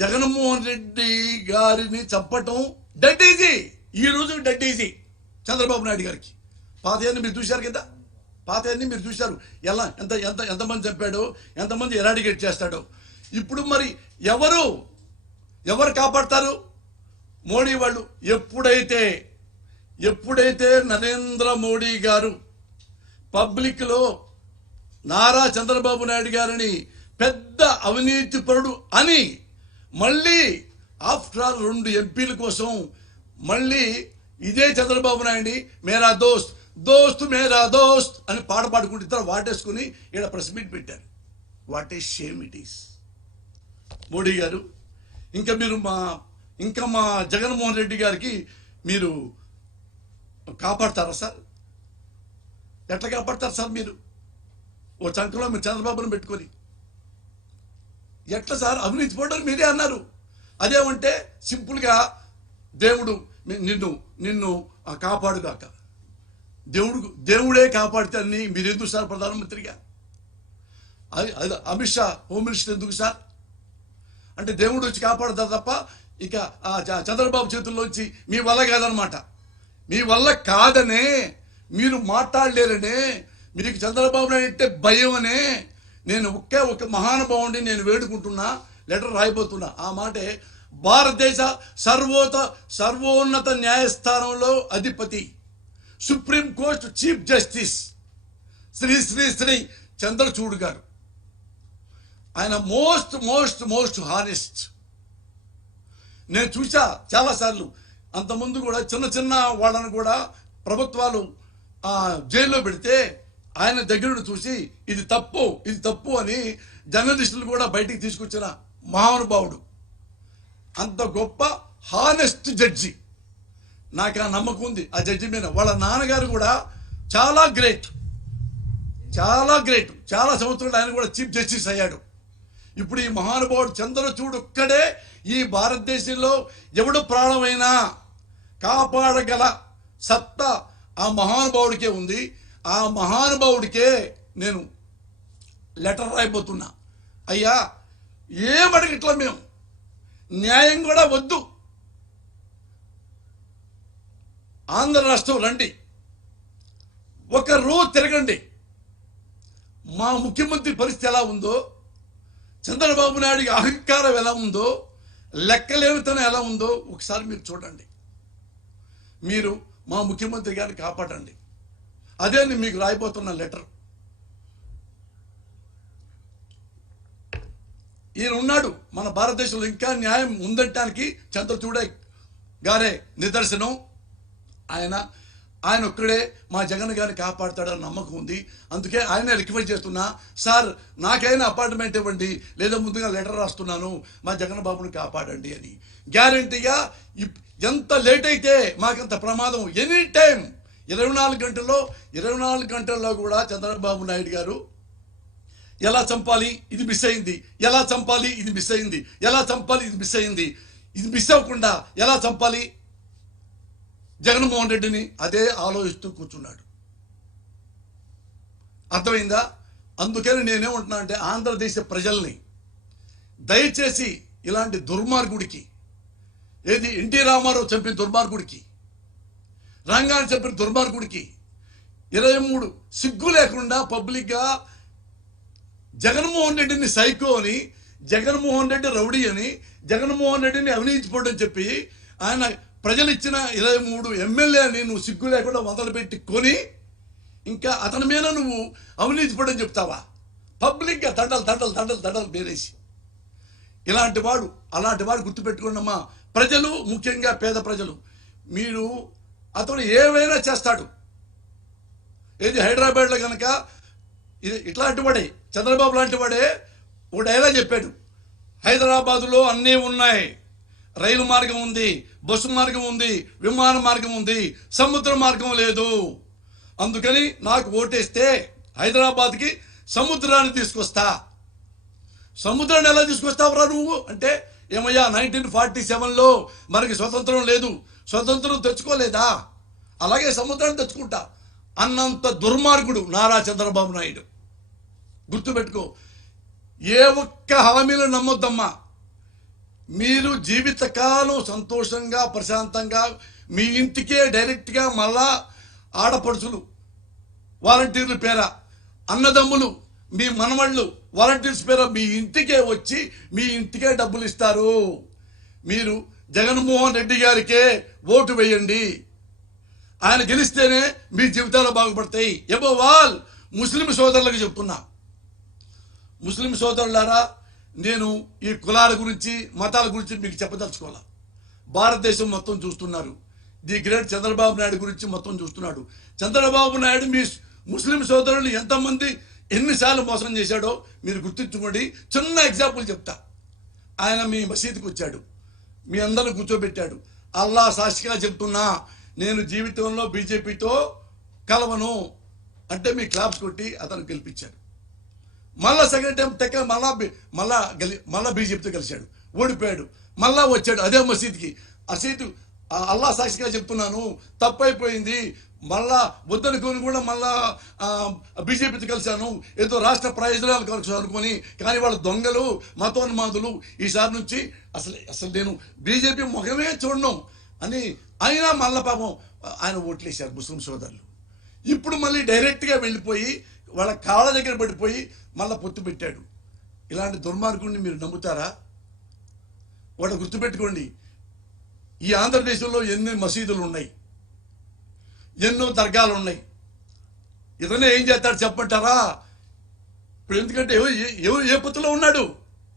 జగన్మోహన్ రెడ్డి గారిని చంపటం dead easy. ఈ రోజు డెడ్ ఈజీ చంద్రబాబు నాయుడు గారికి. పాతయన్ని మీరు చూశారు కదా, పాతయన్ని మీరు చూశారు. ఎలా ఎంతమంది చంపాడో, ఎంతమంది ఎరాడికేట్ చేస్తాడో. ఇప్పుడు మరి ఎవరు కాపాడతారు? మోడీ వాళ్ళు. ఎప్పుడైతే నరేంద్ర మోడీ గారు పబ్లిక్లో నారా చంద్రబాబు నాయుడు గారిని పెద్ద అవినీతిపరుడు అని మళ్ళీ ఆఫ్టర్ ఆల్ 2 ఎంపీల కోసం మళ్ళీ ఇదే చంద్రబాబు నాయుడిని మేరా దోస్త్ మేరా దోస్త్ అని పాట పాడుకుంటూ ఇద్దరు వాటేసుకుని ఇక్కడ ప్రెస్ మీట్ పెట్టారు. What a shame it is. Modi గారు ఇంకా మా జగన్మోహన్ రెడ్డి గారికి మీరు కాపాడతారా సార్? ఎట్లా కాపాడతారు సార్? మీరు ఓ చంకలో మీరు చంద్రబాబును పెట్టుకొని ఎట్లా సార్? అవినీతి పడ్డారు మీరే అన్నారు. అదేమంటే సింపుల్గా దేవుడు నిన్ను కాపాడుగాక, దేవుడే కాపాడితే అని మీరు ఎందుకు సార్ ప్రధానమంత్రిగా? అది అమిత్ షా హోమ్ మినిస్టర్ ఎందుకు సార్? అంటే దేవుడు వచ్చి కాపాడతారు తప్ప ఇక చంద్రబాబు చేతుల్లోంచి మీ వల్ల కాదనమాట. మీ వల్ల కాదనే మీరు మాట్లాడలేరనే, మీకు చంద్రబాబు నాయుడు అంటే భయం అనే నేను ఒక మహానుభావుడిని నేను వేడుకుంటున్నా, లెటర్ రాయిపోతున్నా. ఆ మాటే భారతదేశ సర్వోన్నత న్యాయస్థానంలో అధిపతి, supreme court chief justice Shri Shri Shri Chandrachud గారు. ఆయన మోస్ట్ హానెస్ట్. నేను చూసా చాలాసార్లు. అంతకుముందు కూడా చిన్న వాళ్ళను కూడా ప్రభుత్వాలు జైల్లో పెడితే ఆయన దగ్గర చూసి ఇది తప్పు అని జర్నలిస్టులు కూడా బయటికి తీసుకొచ్చిన మహానుభావుడు. అంత గొప్ప హానెస్ట్ జడ్జి. నాకు ఆ నమ్మకం ఉంది ఆ జడ్జి మీద. వాళ్ళ నాన్నగారు కూడా చాలా గ్రేట్. చాలా సంవత్సరాలు ఆయన కూడా చీఫ్ జస్టిస్ అయ్యాడు. ఇప్పుడు ఈ మహానుభావుడు చంద్రచూడ్ ఒక్కడే ఈ భారతదేశంలో ఎవడు ప్రాణమైనా కాపాడగల సత్తా ఆ మహానుభావుడికే ఉంది. ఆ మహానుభావుడికే నేను లెటర్ రాయిపోతున్నా. అయ్యా, ఏమడగట్లా మేము, న్యాయం కూడా వద్దు. ఆంధ్ర రాష్ట్రం రండి, ఒక రోజు తిరగండి. మా ముఖ్యమంత్రి పరిస్థితి ఎలా ఉందో, చంద్రబాబు నాయుడికి అహంకారం ఎలా ఉందో, లెక్కలేనితనం ఎలా ఉందో ఒకసారి మీరు చూడండి. మీరు మా ముఖ్యమంత్రి గారిని కాపాడండి. అదే నేను మీకు రాయిపోతున్న లెటర్. ఈయన ఉన్నాడు మన భారతదేశంలో, ఇంకా న్యాయం ఉందటానికి చంద్రచూడ్ గారే నిదర్శనం. ఆయన ఒక్కడే మా జగన్ గారిని కాపాడుతాడని నమ్మకం ఉంది. అందుకే ఆయన రిక్వెస్ట్ చేస్తున్నా, సార్ నాకైనా అపార్ట్మెంట్ ఇవ్వండి, లేదా ముందుగా లెటర్ రాస్తున్నాను, మా జగన్ బాబుని కాపాడండి అని. గ్యారంటీగా ఎంత లేట్ అయితే మాకంత ప్రమాదం. ఎనీ టైం 24 గంటల్లో కూడా చంద్రబాబు నాయుడు గారు ఎలా చంపాలి, ఇది మిస్ అయింది, ఎలా చంపాలి, ఇది మిస్ అయింది, ఎలా చంపాలి, ఇది మిస్ అయింది, ఇది మిస్ అవ్వకుండా ఎలా చంపాలి జగన్మోహన్ రెడ్డిని అదే ఆలోచిస్తూ కూర్చున్నాడు. అర్థమైందా? అందుకని నేనేమంటున్నా అంటే ఆంధ్రదేశ ప్రజల్ని దయచేసి ఇలాంటి దుర్మార్గుడికి, ఏది ఎన్టీ రామారావు చంపిన దుర్మార్గుడికి, రంగాన్ని చంపిన దుర్మార్గుడికి 23 సిగ్గు లేకుండా పబ్లిక్గా జగన్మోహన్ రెడ్డిని సైకో అని, జగన్మోహన్ రెడ్డి రౌడీ అని, జగన్మోహన్ రెడ్డిని అవినీతిపడని చెప్పి ఆయన ప్రజలు ఇచ్చిన 23 ఎమ్మెల్యేని నువ్వు సిగ్గు లేకుండా మొదలుపెట్టి కొని ఇంకా అతని మీద నువ్వు అవినీతి పడని చెప్తావా? పబ్లిక్గా దండలు బేరేసి. అలాంటి వాడు గుర్తుపెట్టుకున్నమ్మా ప్రజలు, ముఖ్యంగా పేద ప్రజలు. మీరు అతను ఏవైనా చేస్తాడు. ఏది హైదరాబాద్లో కనుక ఇట్లాంటి వాడే, చంద్రబాబు లాంటి వాడే ఒక డైలాగ్ చెప్పాడు, హైదరాబాదులో అన్నీ ఉన్నాయి, రైలు మార్గం ఉంది, బస్సు మార్గం ఉంది, విమాన మార్గం ఉంది, సముద్ర మార్గం లేదు. అందుకని నాకు ఓటేస్తే హైదరాబాద్కి సముద్రాన్ని తీసుకొస్తా. సముద్రాన్ని ఎలా తీసుకొస్తావురా నువ్వు అంటే, ఏమయ్యా 1947లో మనకి స్వతంత్రం లేదు, స్వతంత్రం తెచ్చుకోలేదా, అలాగే సముద్రాన్ని తెచ్చుకుంటా అన్నంత దుర్మార్గుడు నారా చంద్రబాబు నాయుడు. గుర్తుపెట్టుకో, ఏ ఒక్క హామీలు నమ్మొద్దమ్మా. మీరు జీవితకాలం సంతోషంగా ప్రశాంతంగా మీ ఇంటికే డైరెక్ట్గా మళ్ళా ఆడపడుచులు వాలంటీర్ల పేర, అన్నదమ్ములు మీ మనవళ్ళు వాలంటీర్స్ పేర మీ ఇంటికే వచ్చి మీ ఇంటికే డబ్బులు ఇస్తారు. మీరు జగన్మోహన్ రెడ్డి గారికే ఓటు వేయండి. ఆయన గెలిస్తేనే మీ జీవితాలు బాగుపడతాయి. అబోవ్ ఆల్ ముస్లిం సోదరులకు చెప్తున్నా, ముస్లిం సోదరులారా, నేను ఈ కులాల గురించి మతాల గురించి మీకు చెప్పదలుచుకోవాలా. భారతదేశం మొత్తం చూస్తున్నారు. ది గ్రేట్ చంద్రబాబు నాయుడు గురించి మొత్తం చూస్తున్నాడు. చంద్రబాబు నాయుడు మీ ముస్లిం సోదరులు ఎంతమంది ఎన్నిసార్లు మోసం చేశాడో మీరు గుర్తించుకోండి. చిన్న ఎగ్జాంపుల్ చెప్తా. ఆయన మీ మసీదుకి వచ్చాడు, మీ అందరూ కూర్చోబెట్టాడు. అల్లా సాక్షిగా చెప్తున్నా, నేను జీవితంలో బీజేపీతో కలవను అంటే మీ క్లాప్స్ కొట్టి అతను గెలిపించాడు. మళ్ళా సెకండ్ టైం తెక్క మళ్ళా బీజేపీతో కలిశాడు, ఓడిపోయాడు. మళ్ళా వచ్చాడు అదే మసీద్కి. ఆ సీటు అల్లా సాక్షిగా చెప్తున్నాను తప్పైపోయింది, మళ్ళా వద్దనుకొని కూడా మళ్ళా బీజేపీతో కలిశాను, ఏదో రాష్ట్ర ప్రయోజనాలు కలిసి అనుకొని. కానీ వాళ్ళు దొంగలు, మతోన్మాదులు. ఈసారి నుంచి అసలు నేను బీజేపీ ముఖమే చూడను అని అయినా మళ్ళా పాపం ఆయన ఓట్లేశారు ముస్లిం సోదరులు. ఇప్పుడు మళ్ళీ డైరెక్ట్గా వెళ్ళిపోయి వాళ్ళ కాళ్ళ దగ్గర పడిపోయి మళ్ళీ పొత్తు పెట్టాడు. ఇలాంటి దుర్మార్గుడిని మీరు నమ్ముతారా? వాడు గుర్తుపెట్టుకోండి, ఈ ఆంధ్రదేశంలో ఎన్ని మసీదులు ఉన్నాయి, ఎన్నో దర్గాలు ఉన్నాయి. ఇతనే ఏం చేస్తాడు చెప్పంటారా? ఇప్పుడు ఎందుకంటే ఎవరు ఏ పొత్తులో ఉన్నాడు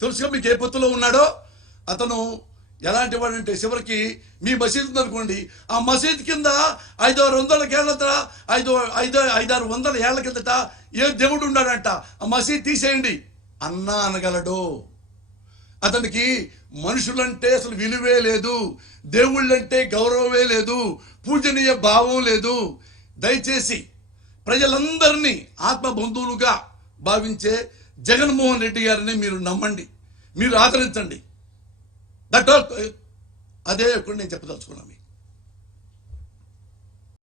తెలుసుగా మీకు. ఏ పొత్తులో ఉన్నాడో అతను ఎలాంటి వాడంటే చివరికి మీ మసీదు ఉందనుకోండి, ఆ మసీద్ కింద 500-600 ఏళ్ల కిందట ఏ దేవుడు ఉన్నాడంట, ఆ మసీద్ తీసేయండి అన్నా అనగలడు. అతనికి మనుషులంటే అసలు విలువే లేదు, దేవుళ్ళంటే గౌరవమే లేదు, పూజనీయ భావం లేదు. దయచేసి ప్రజలందరినీ ఆత్మబంధువులుగా భావించే జగన్మోహన్ రెడ్డి గారిని మీరు నమ్మండి, మీరు ఆదరించండి. That all. అదే ఒకటి నేను చెప్పదలుచుకున్నాను.